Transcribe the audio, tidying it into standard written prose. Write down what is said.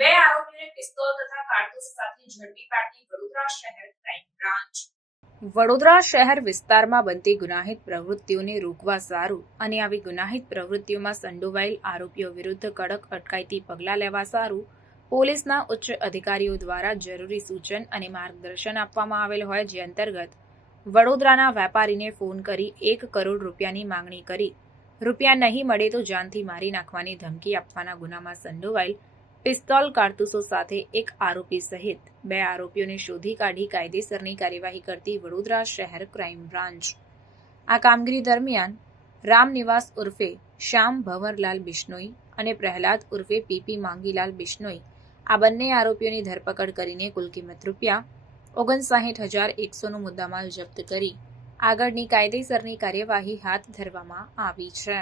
બે આરોપીઓને પિસ્તોલ તથા કારતૂસ સાથે ઝડપી પાડતી વડોદરા શહેર ક્રાઇમ બ્રાન્ચ। વડોદરા શહેર વિસ્તારમાં બનતી ગુનાહિત પ્રવૃત્તિઓને રોકવા સારું અને આવી ગુનાહિત પ્રવૃત્તિઓમાં સંડોવાયેલ આરોપીઓ વિરુદ્ધ કડક અટકાયતી પગલાં લેવા સારું પોલીસના ઉચ્ચ અધિકારીઓ દ્વારા જરૂરી સૂચન અને માર્ગદર્શન આપવામાં આવેલ હોય, જે અંતર્ગત વડોદરાના વેપારીને ફોન કરી 1 કરોડ રૂપિયાની માંગણી કરી રૂપિયા નહીં મળે તો જાનથી મારી નાખવાની ધમકી આપવાના ગુનામાં સંડોવાયેલ પિસ્તોલ કારતૂસો સાથે એક આરોપી સહિત 2 આરોપીઓને શોધી કાઢી કાયદેસરની કાર્યવાહી કરતી વડોદરા શહેર ક્રાઇમ બ્રાન્ચ। આ કામગીરી દરમિયાન રામનિવાસ ઉર્ફે શ્યામ ભંવરલાલ બિશ્નોઈ અને પ્રહલાદ ઉર્ફે પીપી માંગીલાલ બિશ્નોઈ આ બંને આરોપીઓની ધરપકડ કરીને કુલ કિંમત રૂપિયા 59,100નો મુદ્દામાલ જપ્ત કરી આગળની કાયદેસરની કાર્યવાહી હાથ ધરવામાં આવી છે।